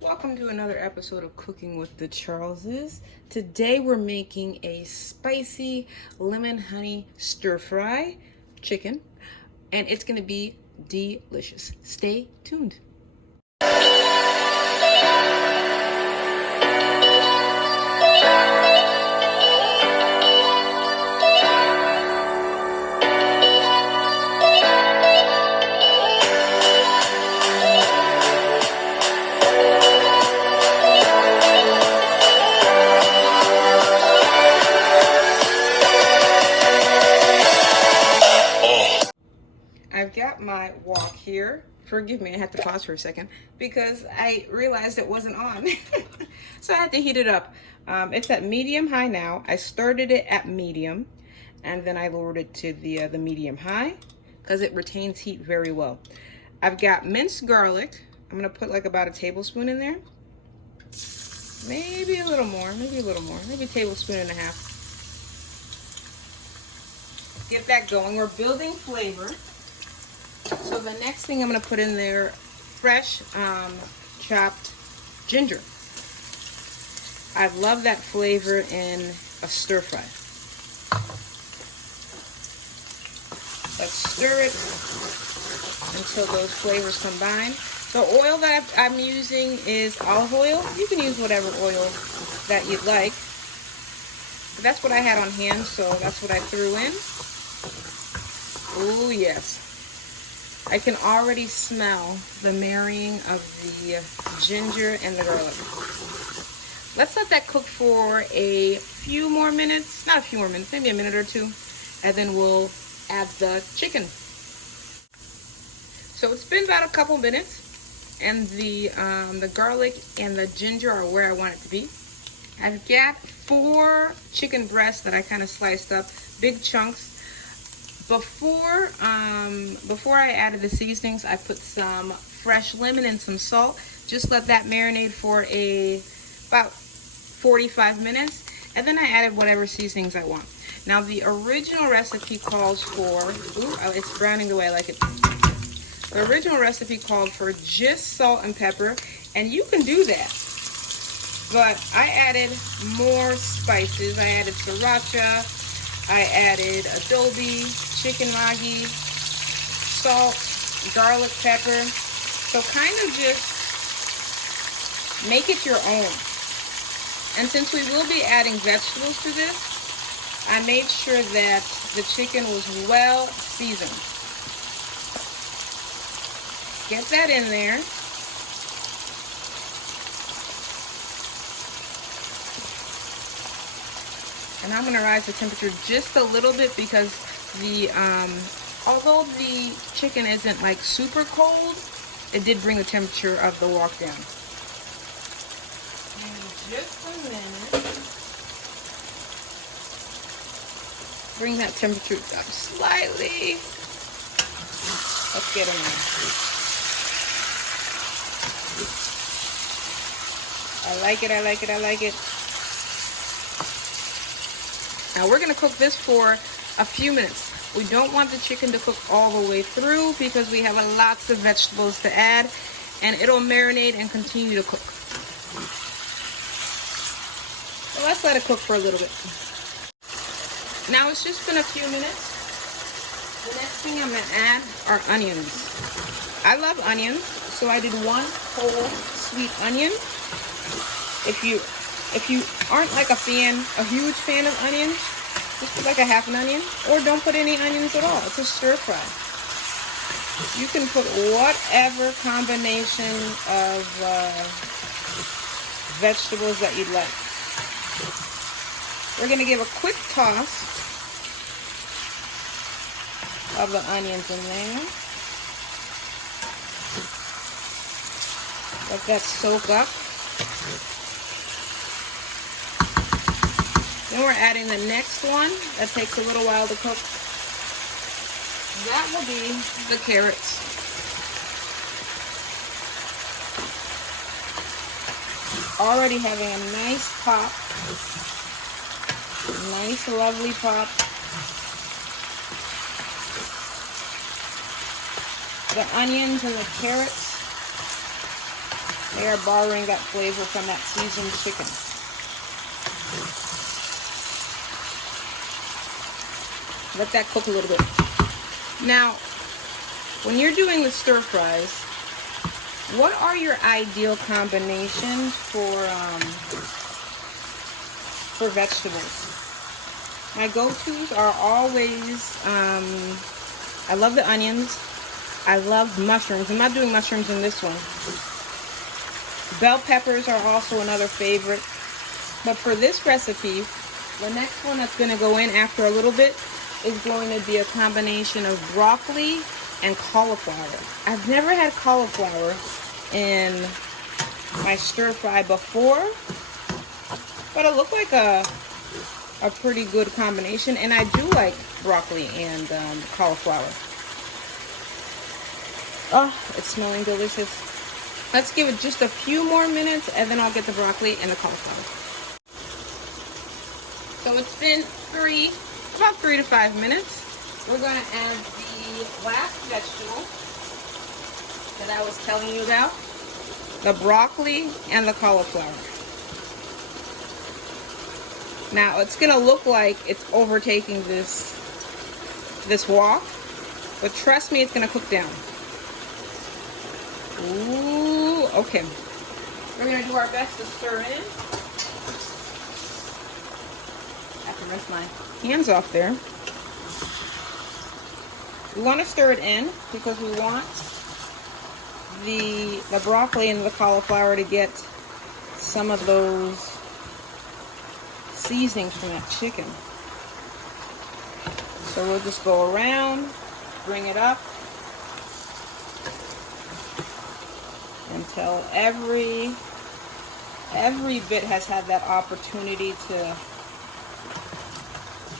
Welcome to another episode of Cooking with the Charleses. Today we're making a spicy lemon honey stir fry chicken, and it's going to be delicious. Stay tuned. I've got my wok here. Forgive me, I had to pause for a second because I realized it wasn't on. So I had to heat it up. It's at medium high now. I started it at medium and then I lowered it to the medium high because it retains heat very well. I've got minced garlic. I'm gonna put like about a tablespoon in there. Maybe a little more, maybe a tablespoon and a half. Get that going. We're building flavor. So the next thing I'm going to put in there, fresh chopped ginger. I love that flavor in a stir fry. Let's stir it until those flavors combine. The oil that I'm using is olive oil. You can use whatever oil that you'd like. But that's what I had on hand, so that's what I threw in. Oh yes. I can already smell the marrying of the ginger and the garlic. Let's let that cook for a few more minutes. Not a few more minutes, maybe a minute or two. And then we'll add the chicken. So it's been about a couple minutes. And the garlic and the ginger are where I want it to be. I've got 4 chicken breasts that I kind of sliced up, big chunks. Before I added the seasonings, I put some fresh lemon and some salt. Just let that marinate for about 45 minutes. And then I added whatever seasonings I want. Now the original recipe calls for, it's browning the way I like it. The original recipe called for just salt and pepper, and you can do that. But I added more spices. I added sriracha, I added adobe, chicken maggi, salt, garlic, pepper. So kind of just make it your own. And since we will be adding vegetables to this, I made sure that the chicken was well seasoned. Get that in there. And I'm going to rise the temperature just a little bit because although the chicken isn't like super cold, it did bring the temperature of the wok down. In just a minute. Bring that temperature up slightly. Let's get them there. I like it, I like it, I like it. Now we're going to cook this for a few minutes. We don't want the chicken to cook all the way through because we have lots of vegetables to add and it'll marinate and continue to cook. So let's let it cook for a little bit. Now it's just been a few minutes. The next thing I'm going to add are onions. I love onions, so I did 1 whole sweet onion. If you aren't like a huge fan of onions, just put like a half an onion, or don't put any onions at all. It's a stir fry. You can put whatever combination of vegetables that you'd like. We're going to give a quick toss of the onions in there. Let that soak up. Then we're adding the next one that takes a little while to cook. That will be the carrots. Already having a nice pop. Nice, lovely pop. The onions and the carrots They are borrowing that flavor from that seasoned chicken. Let that cook a little bit. Now, when you're doing the stir fries, what are your ideal combinations for vegetables? My go-tos are always, I love the onions. I love mushrooms. I'm not doing mushrooms in this one. Bell peppers are also another favorite. But for this recipe, the next one that's going to go in after a little bit is going to be a combination of broccoli and cauliflower. I've never had cauliflower in my stir fry before, but it looked like a pretty good combination, and I do like broccoli and cauliflower. Oh, it's smelling delicious. Let's give it just a few more minutes, and then I'll get the broccoli and the cauliflower. So it's been about 3 to 5 minutes. We're going to add the last vegetable that I was telling you about, the broccoli and the cauliflower. Now it's going to look like it's overtaking this wok, but trust me, it's going to cook down. Ooh, okay. We're going to do our best to stir in. I have to rinse my hands off there. We want to stir it in because we want the broccoli and the cauliflower to get some of those seasonings from that chicken. So we'll just go around, bring it up until every bit has had that opportunity to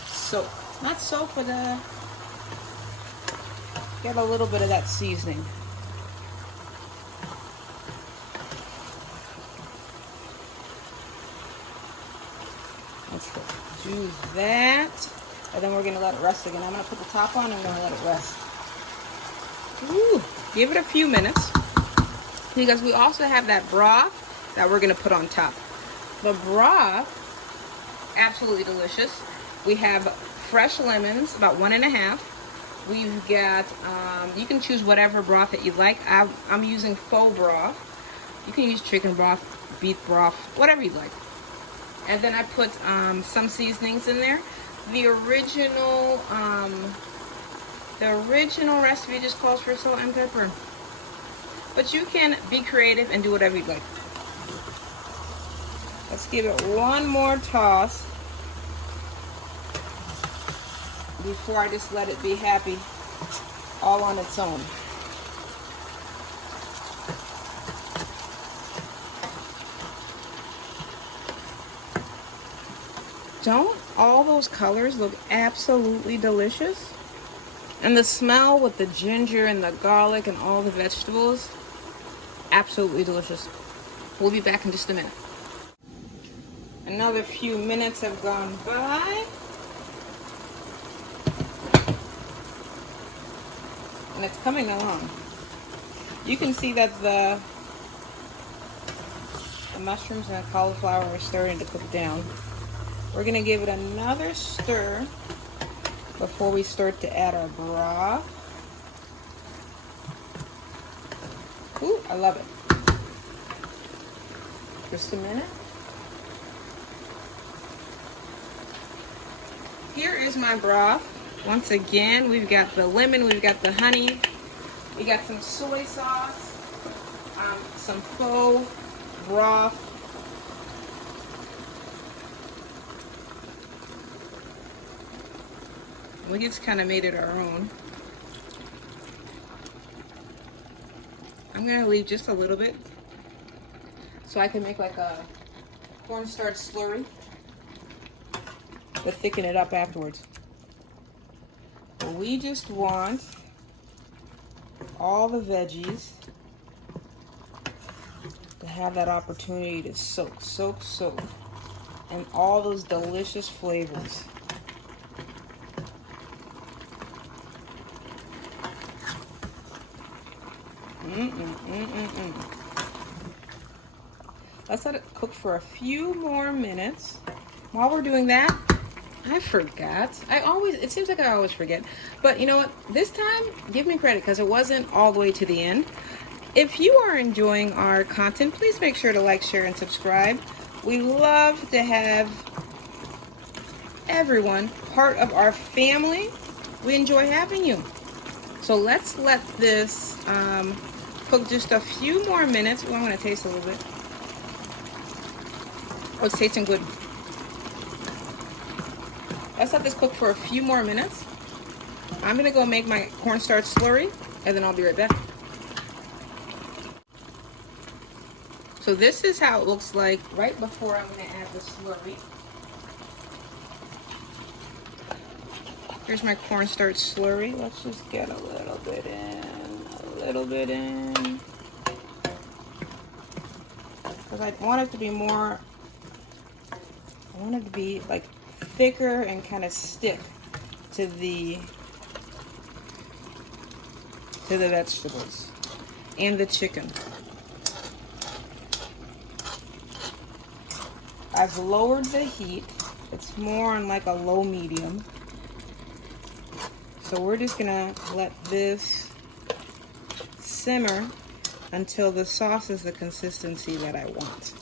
soak. Not soak, but get a little bit of that seasoning. Let's do that. And then we're going to let it rest again. I'm going to put the top on and I'm going to let it rest. Ooh, give it a few minutes. Because we also have that broth that we're going to put on top. The broth, absolutely delicious. We have fresh lemons, about 1.5. We've got, you can choose whatever broth that you like. I'm using faux broth. You can use chicken broth, beef broth, whatever you like. And then I put some seasonings in there. The original recipe just calls for salt and pepper. But you can be creative and do whatever you like. Let's give it one more toss before I just let it be happy all on its own. Don't all those colors look absolutely delicious? And the smell with the ginger and the garlic and all the vegetables, absolutely delicious. We'll be back in just a minute. Another few minutes have gone by. And it's coming along. You can see that the mushrooms and the cauliflower are starting to cook down. We're going to give it another stir before we start to add our broth. Ooh, I love it. Just a minute. Here is my broth. Once again, we've got the lemon, we've got the honey, we got some soy sauce, some faux broth. We just kind of made it our own. I'm going to leave just a little bit so I can make like a cornstarch slurry, but thicken it up afterwards. We just want all the veggies to have that opportunity to soak, and all those delicious flavors. Let's let it cook for a few more minutes. While we're doing that, I forgot. It seems like I always forget. But you know what? This time, give me credit because it wasn't all the way to the end. If you are enjoying our content, please make sure to like, share, and subscribe. We love to have everyone part of our family. We enjoy having you. So let's let this cook just a few more minutes. Oh, I'm going to taste a little bit. Oh, it's tasting good. Let's let this cook for a few more minutes. I'm going to go make my cornstarch slurry, and then I'll be right back. So this is how it looks like right before I'm going to add the slurry. Here's my cornstarch slurry. Let's just get a little bit in, because I want it to be more, I want it to be like thicker and kind of stick to the vegetables and the chicken. I've lowered the heat. It's more on like a low medium. So we're just gonna let this simmer until the sauce is the consistency that I want.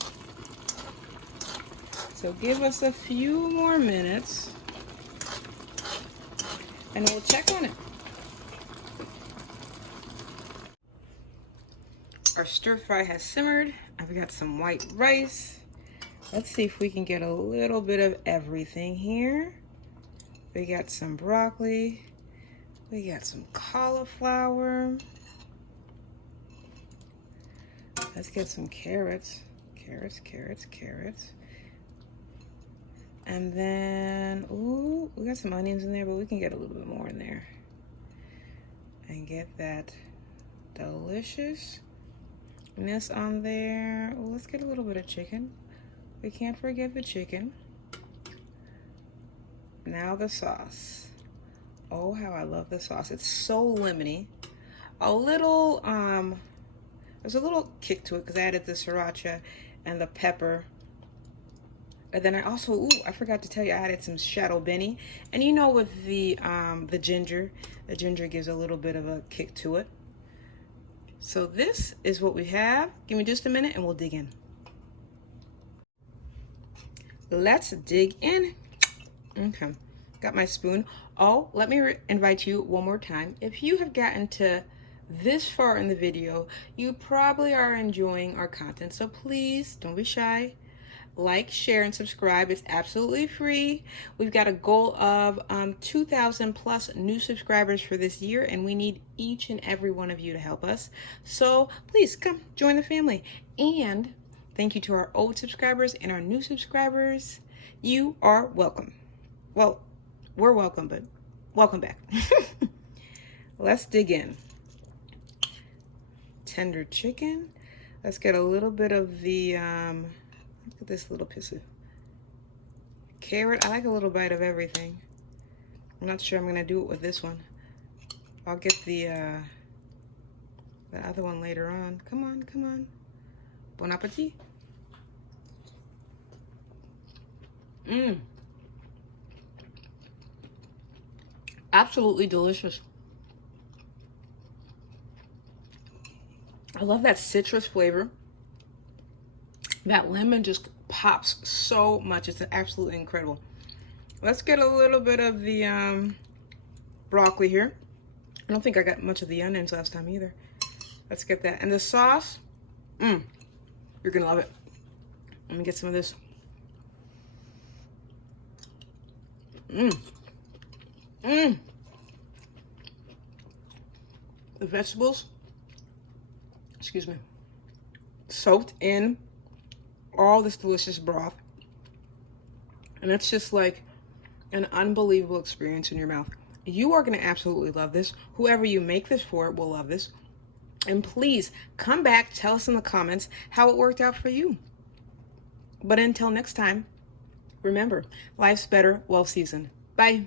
So give us a few more minutes and we'll check on it. Our stir fry has simmered. I've got some white rice. Let's see if we can get a little bit of everything here. We got some broccoli. We got some cauliflower. Let's get some carrots. Carrots. And then, ooh, we got some onions in there, but we can get a little bit more in there. And get that deliciousness on there. Ooh, let's get a little bit of chicken. We can't forget the chicken. Now the sauce. Oh, how I love the sauce. It's so lemony. A little, there's a little kick to it because I added the sriracha and the pepper. And then I also, ooh, I forgot to tell you, I added some shadow beni. And you know, with the ginger gives a little bit of a kick to it. So this is what we have. Give me just a minute and we'll dig in. Let's dig in. Okay, got my spoon. Oh, let me invite you one more time. If you have gotten to this far in the video, you probably are enjoying our content. So please don't be shy. Like, share, and subscribe. It's absolutely free. We've got a goal of 2,000 plus new subscribers for this year, and we need each and every one of you to help us. So please come join the family. And thank you to our old subscribers and our new subscribers. You are welcome. Well, we're welcome, but welcome back. Let's dig in. Tender chicken. Let's get a little bit of the, look at this little piece of carrot. I like a little bite of everything. I'm not sure I'm gonna do it with this one. I'll get the other one later on. Come on. Bon appetit. Absolutely delicious. I love that citrus flavor. That lemon just pops so much. It's absolutely incredible. Let's get a little bit of the broccoli here. I don't think I got much of the onions last time either. Let's get that. And the sauce, you're gonna love it. Let me get some of this. The vegetables, excuse me, soaked in all this delicious broth. And it's just like an unbelievable experience in your mouth. You are going to absolutely love this. Whoever you make this for will love this. And please come back, tell us in the comments how it worked out for you. But until next time, remember, life's better well seasoned. Bye.